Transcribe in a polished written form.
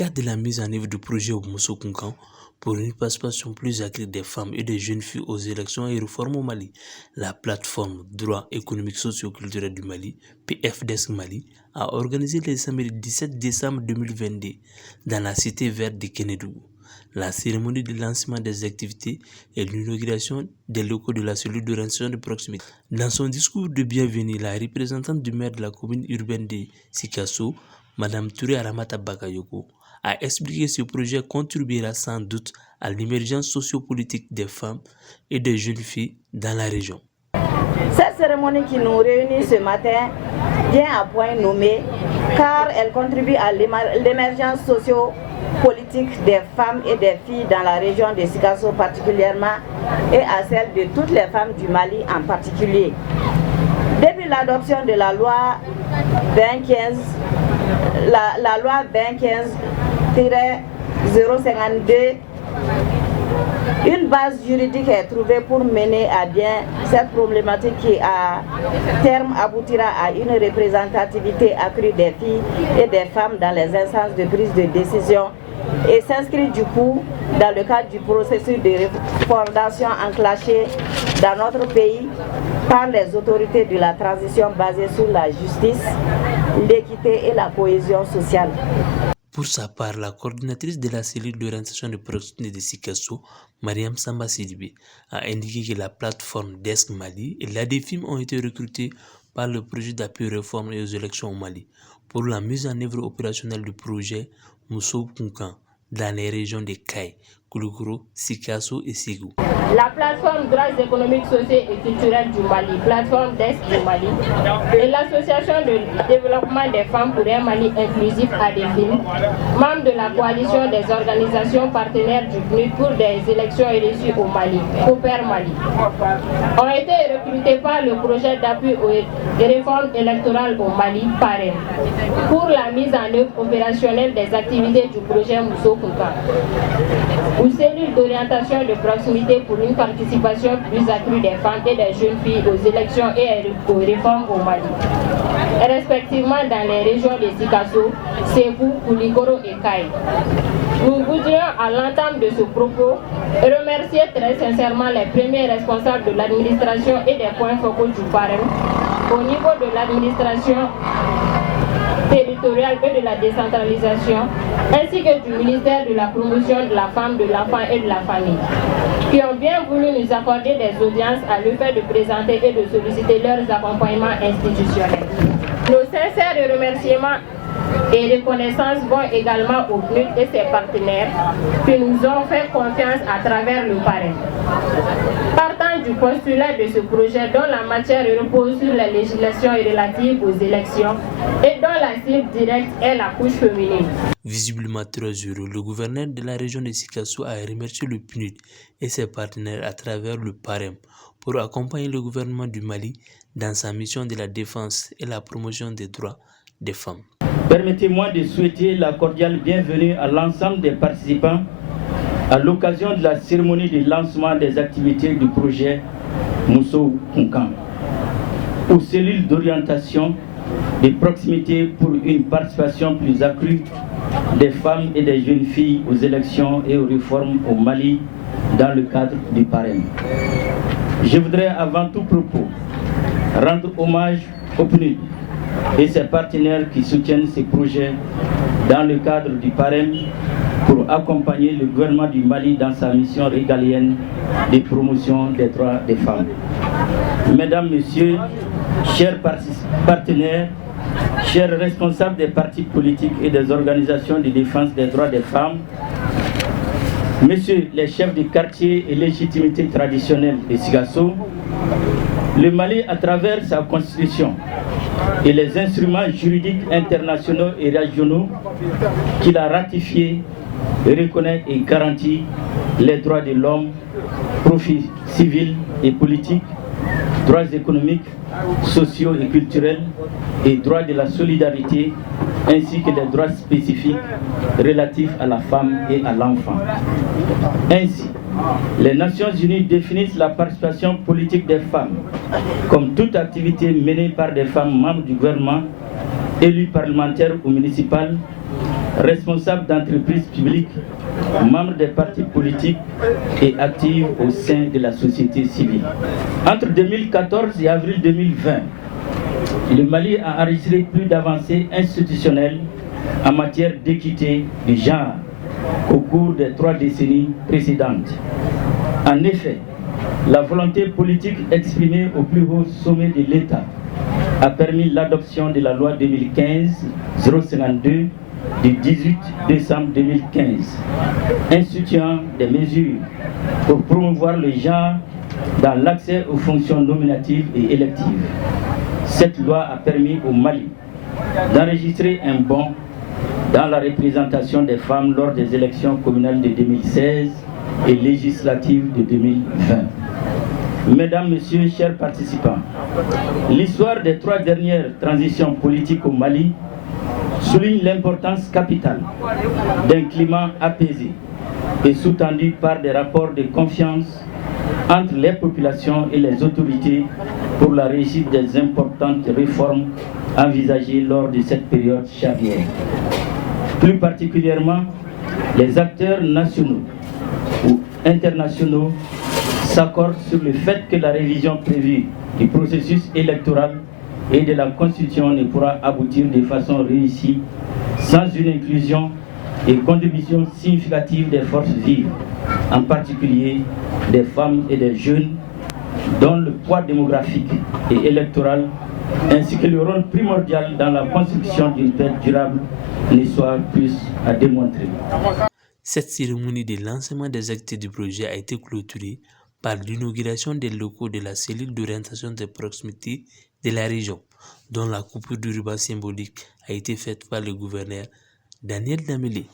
cadre de la mise en œuvre du projet Mousso Kounkan pour une participation plus accrue des femmes et des jeunes filles aux élections et réformes au Mali, la plateforme Droits économiques socio-culturels du Mali, PFDESC Mali, a organisé le samedi 17 décembre 2022 dans la cité verte de Kénédougou la cérémonie de lancement des activités et l'inauguration des locaux de la cellule d'orientation de proximité. Dans son discours de bienvenue, la représentante du maire de la commune urbaine de Sikasso, Madame Touré Aramata Bakayoko, a expliqué que ce projet contribuera sans doute à l'émergence sociopolitique des femmes et des jeunes filles dans la région. Cette cérémonie qui nous réunit ce matin vient à point nommé car elle contribue à l'émergence socio-politique des femmes et des filles dans la région de Sikasso particulièrement et à celle de toutes les femmes du Mali en particulier. Depuis l'adoption de la loi 2015, la loi 2015-052, une base juridique est trouvée pour mener à bien cette problématique qui à terme aboutira à une représentativité accrue des filles et des femmes dans les instances de prise de décision et s'inscrit du coup dans le cadre du processus de refondation enclenché dans notre pays par les autorités de la transition basée sur la justice, l'équité et la cohésion sociale. Pour sa part, la coordinatrice de la cellule d'orientation de proximité de Sikasso, Mariam Samba Sidibé, a indiqué que la plateforme Desk Mali et l'ADFIM ont été recrutés par le projet d'appui aux réformes et aux élections au Mali pour la mise en œuvre opérationnelle du projet Mousso Kounkan dans les régions de Kay, Kouloukourou, Sikasso et Ségou. La plateforme Droits économiques, sociaux et culturels du Mali, plateforme DESC du Mali, et l'association de développement des femmes pour un Mali inclusif ADFIM, membres de la coalition des organisations partenaires du PNUD pour des élections reçues au Mali, Cooper Mali, ont été recrutés par le projet d'appui aux réformes électorales au Mali, PAREM, pour la mise en œuvre opérationnelle des activités du projet Mousso Kounkan, ou cellule d'orientation de proximité pour une participation plus accrue des femmes et des jeunes filles aux élections et aux réformes au Mali, et respectivement dans les régions de Sikasso, Ségou, Koulikoro et Kay. Nous voudrions à l'entame de ce propos remercier très sincèrement les premiers responsables de l'administration et des points focaux du PAREM au niveau de l'administration territoriale et de la décentralisation, ainsi que du ministère de la promotion de la femme, de l'enfant et de la famille, qui ont bien voulu nous accorder des audiences à l'effet de présenter et de solliciter leurs accompagnements institutionnels. Nos sincères remerciements et reconnaissance vont également au PNUD et ses partenaires qui nous ont fait confiance à travers le PAREM. Partant du postulat de ce projet dont la matière repose sur la législation relative aux élections et dont la cible directe est la couche féminine. Visiblement très heureux, le gouverneur de la région de Sikasso a remercié le PNUD et ses partenaires à travers le PAREM pour accompagner le gouvernement du Mali dans sa mission de la défense et la promotion des droits des femmes. Permettez-moi de souhaiter la cordiale bienvenue à l'ensemble des participants à l'occasion de la cérémonie de lancement des activités du projet Mousso Kounkan, ou cellule d'orientation de proximité pour une participation plus accrue des femmes et des jeunes filles aux élections et aux réformes au Mali dans le cadre du PAREM. Je voudrais avant tout propos rendre hommage au PNUD et ses partenaires qui soutiennent ces projets dans le cadre du PAREM pour accompagner le gouvernement du Mali dans sa mission régalienne de promotion des droits des femmes. Mesdames, Messieurs, chers partenaires, chers responsables des partis politiques et des organisations de défense des droits des femmes, Messieurs les chefs de quartier et légitimité traditionnelle de Sikasso, le Mali, à travers sa constitution et les instruments juridiques internationaux et régionaux qu'il a ratifiés, reconnaît et garantit les droits de l'homme, profits civils et politiques, droits économiques, sociaux et culturels et droits de la solidarité, ainsi que les droits spécifiques relatifs à la femme et à l'enfant. Ainsi, les Nations Unies définissent la participation politique des femmes comme toute activité menée par des femmes membres du gouvernement, élues parlementaires ou municipales, responsables d'entreprises publiques, membres des partis politiques et actifs au sein de la société civile. Entre 2014 et avril 2020, le Mali a enregistré plus d'avancées institutionnelles en matière d'équité de genre qu'au cours des 3 décennies précédentes. En effet, la volonté politique exprimée au plus haut sommet de l'État a permis l'adoption de la loi 2015-052 du 18 décembre 2015, instituant des mesures pour promouvoir le genre dans l'accès aux fonctions nominatives et électives. Cette loi a permis au Mali d'enregistrer un bond dans la représentation des femmes lors des élections communales de 2016 et législatives de 2020. Mesdames, Messieurs, chers participants, l'histoire des 3 dernières transitions politiques au Mali souligne l'importance capitale d'un climat apaisé et sous-tendu par des rapports de confiance entre les populations et les autorités pour la réussite des importantes réformes envisagées lors de cette période charnière. Plus particulièrement, les acteurs nationaux ou internationaux s'accordent sur le fait que la révision prévue du processus électoral et de la Constitution ne pourra aboutir de façon réussie sans une inclusion et contribution significative des forces vives, en particulier des femmes et des jeunes, dont le poids démographique et électoral, ainsi que le rôle primordial dans la construction d'une paix durable, ne soit plus à démontrer. Cette cérémonie de lancement des actes du projet a été clôturée par l'inauguration des locaux de la cellule d'orientation de proximité de la région, dont la coupure du ruban symbolique a été faite par le gouverneur Daniel Damélé.